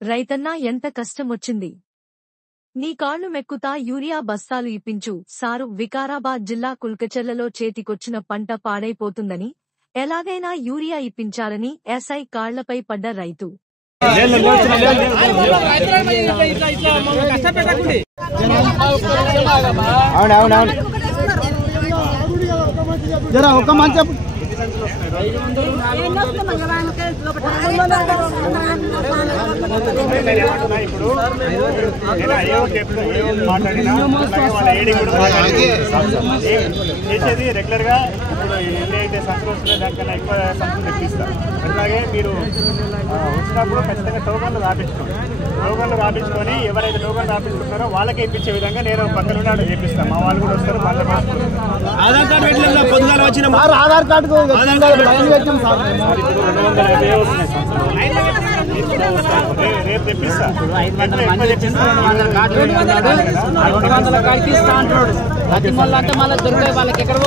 రైతన్నా ఎంత కష్టమొచ్చింది. నీ కాళ్లు మెక్కుతా యూరియా బస్తాలు ఇప్పించు సారు. వికారాబాద్ జిల్లా కుల్కచెర్లలో చేతికొచ్చిన పంట పాడైపోతుందని ఎలాగైనా యూరియా ఇప్పించాలని ఎస్ఐ కాళ్లపై పడ్డ రైతు. జరా ఒక మంచి చేసేది రెగ్యులర్ గా ఇప్పుడు ఎన్నైతే సంఖ్యలు వస్తున్నాయో దానికన్నా ఎక్కువ సంఖ్యలు తెప్పిస్తారు. అట్లాగే మీరు వచ్చినప్పుడు ఖచ్చితంగా టోకన్లు రాపించుకొని ఎవరైతే టోకన్లు రాపించుకుంటారో వాళ్ళకే ఇప్పించే విధంగా నేను పక్కన ఉన్నాడు చేపిస్తాను. మా వాళ్ళు కూడా వస్తారు. ఆధార్ కార్డు రేపు తెప్పిస్తా. 200 కాడికి ఇస్తా అంటున్నాడు. మళ్ళీ దొరికే వాళ్ళకి ఎక్కడ